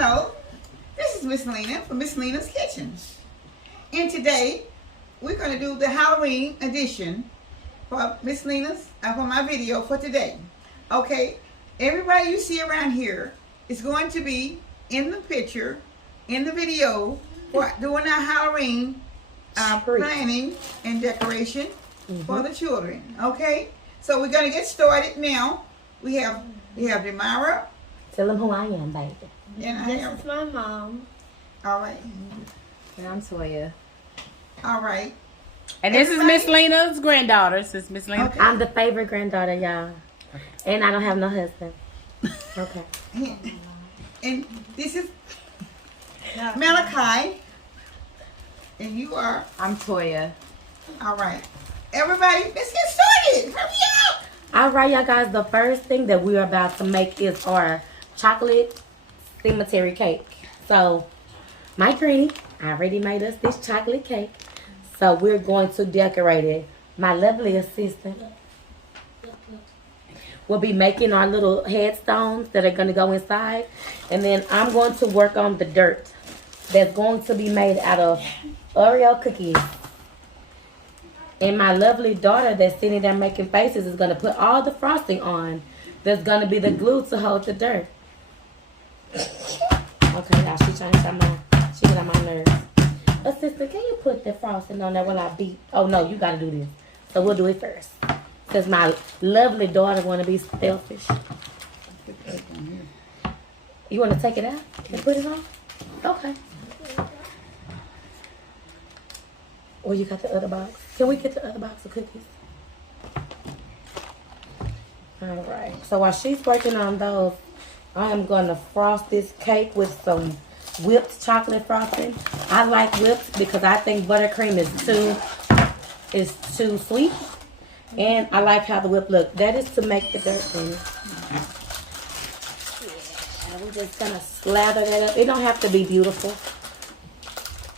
Hello, this is Ms Lena from Ms Lena's Kitchen. And today, we're going to do the Halloween edition for Ms Lena's, for my video for today. Okay, everybody you see around here is going to be in the picture, in the video, for doing our Halloween planning and decoration for the children. Okay, so we're going to get started now. We have Demira. Tell them who I am, baby. And This is my mom. All right. And I'm Toya. All right. And this is Ms Lena's granddaughter. This is Ms Lena. Okay. I'm the favorite granddaughter, y'all. And I don't have no husband. Okay. And this is Malachi. And you are. I'm Toya. All right. Everybody, let's get started. Hurry up. All right, y'all guys. The first thing that we're about to make is our chocolate cemetery cake. So, my granny already made us this chocolate cake. So, we're going to decorate it. My lovely assistant will be making our little headstones that are going to go inside. And then I'm going to work on the dirt that's going to be made out of Oreo cookies. And my lovely daughter that's sitting there making faces is going to put all the frosting on. That's going to be the glue to hold the dirt. Okay, y'all, she trying to get on my nerves. Assistant, can you put the frosting on there while I beat? Oh, no, you got to do this. So we'll do it first. Since my lovely daughter want to be selfish. You want to take it out and put it on? Okay. Or you got the other box? Can we get the other box of cookies? All right. So while she's working on those, I am going to frost this cake with some whipped chocolate frosting. I like whipped because I think buttercream is too sweet. And I like how the whip looks. That is to make the dirt in. Yeah, we're just going to slather that up. It don't have to be beautiful.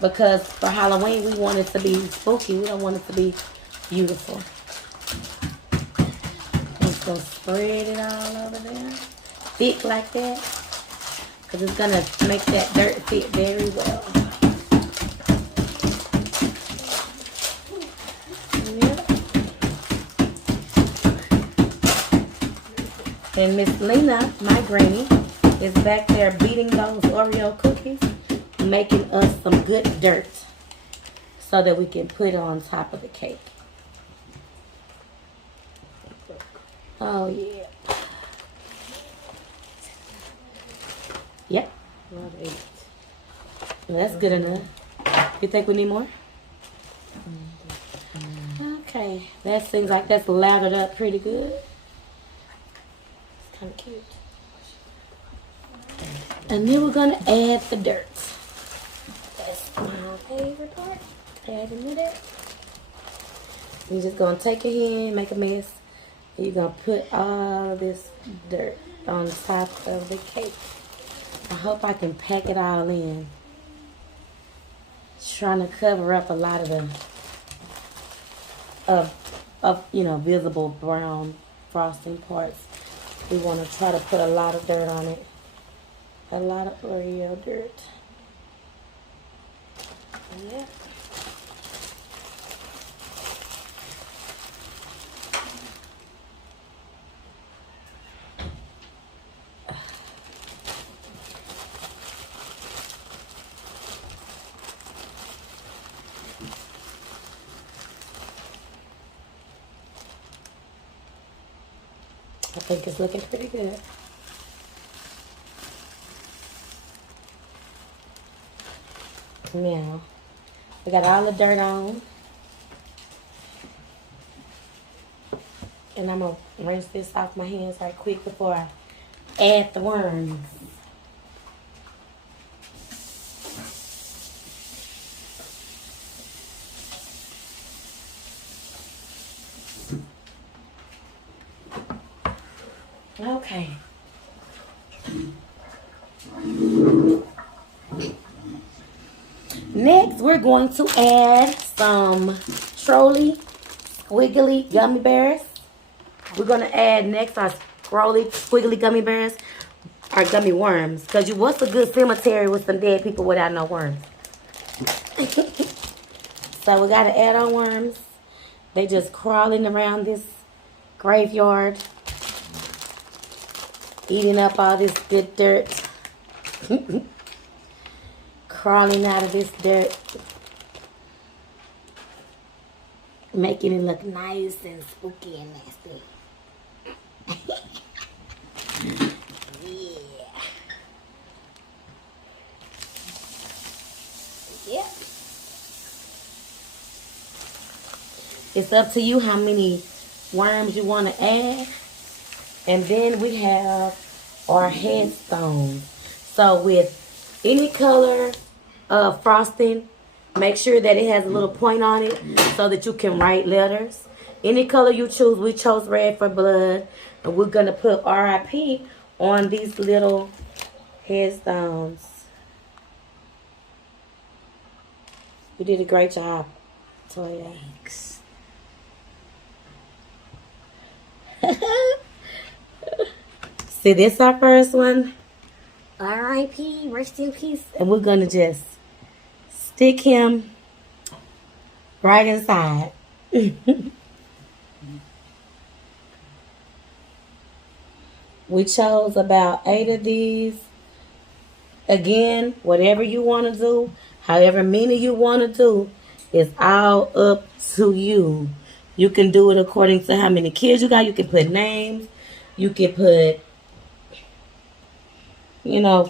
Because for Halloween, we want it to be spooky. We don't want it to be beautiful. Just going to spread it all over there. Thick like that. Because it's going to make that dirt fit very well. Yep. And Ms Lena, my granny, is back there beating those Oreo cookies. Making us some good dirt so that we can put it on top of the cake. Oh, yeah. Yep. That's good enough. You think we need more? Okay. That seems like that's lathered up pretty good. It's kind of cute. And then we're going to add the dirt. My favorite part, adding to that. You're just gonna take your hand, make a mess, and you're gonna put all of this dirt on top of the cake. I hope I can pack it all in. Trying to cover up a lot of the visible brown frosting parts. We want to try to put a lot of dirt on it. A lot of Oreo dirt. Yeah. I think it's looking pretty good. Now, we got all the dirt on. And I'm going to rinse this off my hands right quick before I add the worms. Okay. Next, we're going to add some Trolley Squiggly Gummy Bears. We're going to add next our Trolley Squiggly Gummy Bears. our gummy worms. Because what's a good cemetery with some dead people without no worms? So we got to add on worms. They just crawling around this graveyard, eating up all this good dirt. Crawling out of this dirt. Making it look nice and spooky and nasty. Yeah. Yep. It's up to you how many worms you want to add. And then we have our headstones. So with any color of frosting, make sure that it has a little point on it so that you can write letters. Any color you choose, we chose red for blood. And we're going to put RIP on these little headstones. You did a great job, Toya. Thanks. See, this is our first one. R.I.P. Rest in peace. And we're going to just stick him right inside. We chose about 8 of these. Again, whatever you want to do, however many you want to do, it's all up to you. You can do it according to how many kids you got. You can put names. You can put,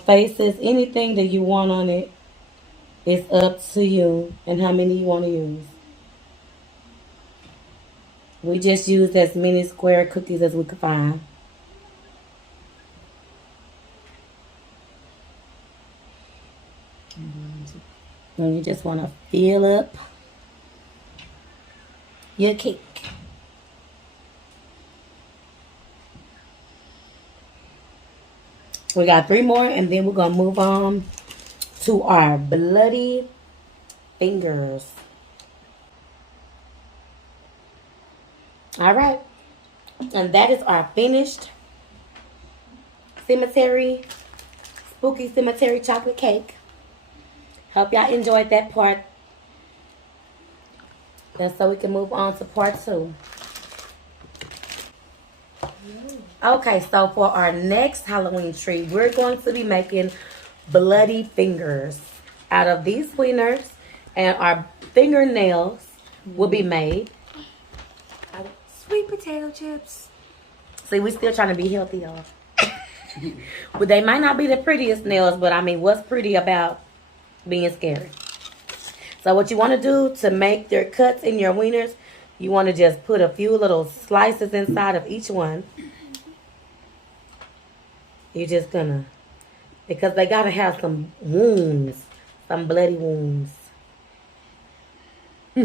faces. Anything that you want on it. It's up to you and how many you want to use. We just used as many square cookies as we could find. And you just want to fill up your cake. We got 3 more, and then we're going to move on to our bloody fingers. All right. And that is our finished spooky cemetery chocolate cake. Hope y'all enjoyed that part. And so we can move on to part 2. Okay, so for our next Halloween treat, we're going to be making bloody fingers out of these wieners, and our fingernails will be made Out of sweet potato chips. See, we still trying to be healthy, y'all. But they might not be the prettiest nails, but I mean, what's pretty about being scary? So what you want to do to make your cuts in your wieners, you want to just put a few little slices inside of each one. You're just gonna, because they gotta have some wounds, some bloody wounds. We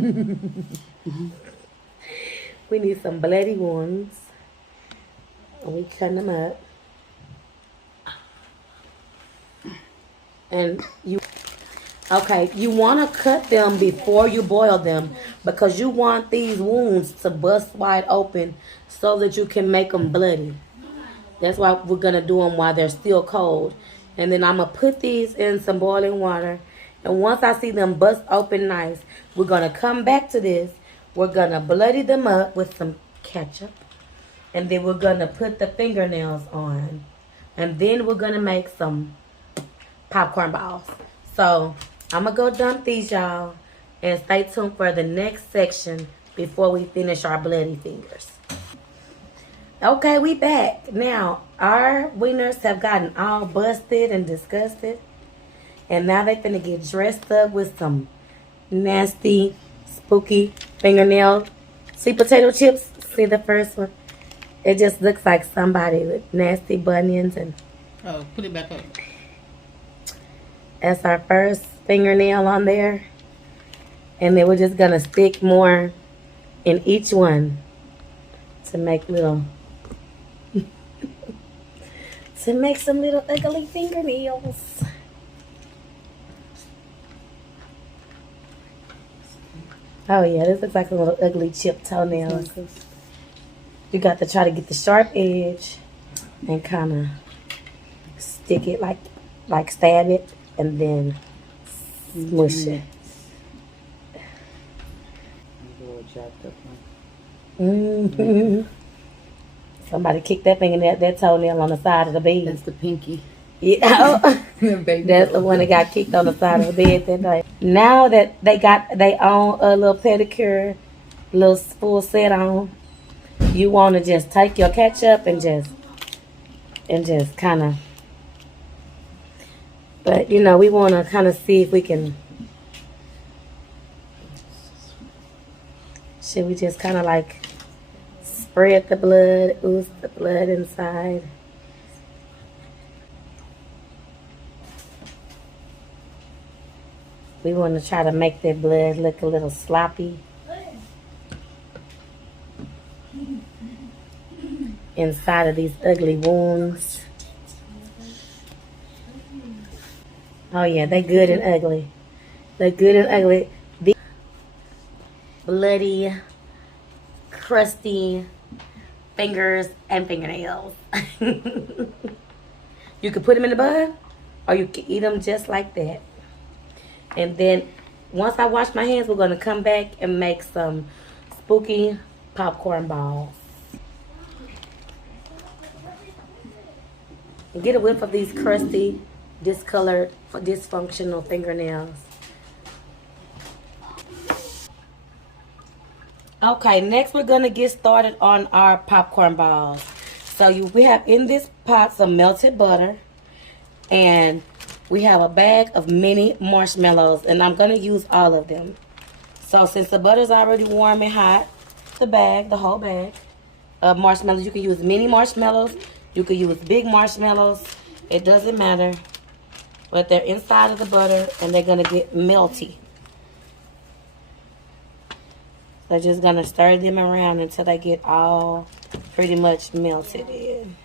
need some bloody wounds. And we cut them up. And you want to cut them before you boil them, because you want these wounds to bust wide open so that you can make them bloody. That's why we're going to do them while they're still cold. And then I'm going to put these in some boiling water. And once I see them bust open nice, we're going to come back to this. We're going to bloody them up with some ketchup. And then we're going to put the fingernails on. And then we're going to make some popcorn balls. So I'm going to go dump these, y'all. And stay tuned for the next section before we finish our bloody fingers. Okay, we back. Now, our wieners have gotten all busted and disgusted. And now they're finna get dressed up with some nasty, spooky fingernail sweet potato chips. See the first one? It just looks like somebody with nasty bunions. And Oh, put it back up. that's our first fingernail on there. And then we're just gonna stick more in each one to make little to make some little ugly fingernails. Oh yeah, this looks like a little ugly chipped toenails. You got to try to get the sharp edge and kind of stick it like stab it and then smush it. Mm-hmm. Somebody kicked that fingernail, that toenail on the side of the bed. That's the pinky. Yeah, Baby. that's the one that got kicked on the side of the bed that night. Now that they got their own little pedicure, little full set on, you want to just take your ketchup and just kind of. But you know, we want to kind of see if we can. Should we just kind of like spread the blood, ooze the blood inside? We want to try to make that blood look a little sloppy inside of these ugly wounds. Oh yeah, they good and ugly. They're good and ugly. These bloody, crusty fingers and fingernails. You can put them in the bun, or you can eat them just like that. And then once I wash my hands, we're going to come back and make some spooky popcorn balls. And get a whiff of these crusty, discolored, dysfunctional fingernails. Okay, next we're going to get started on our popcorn balls. So we have in this pot some melted butter, and we have a bag of mini marshmallows, and I'm going to use all of them. So since the butter's already warm and hot, the whole bag of marshmallows, you can use mini marshmallows, you can use big marshmallows, it doesn't matter. But they're inside of the butter, and they're going to get melty. So just going to stir them around until they get all pretty much melted in.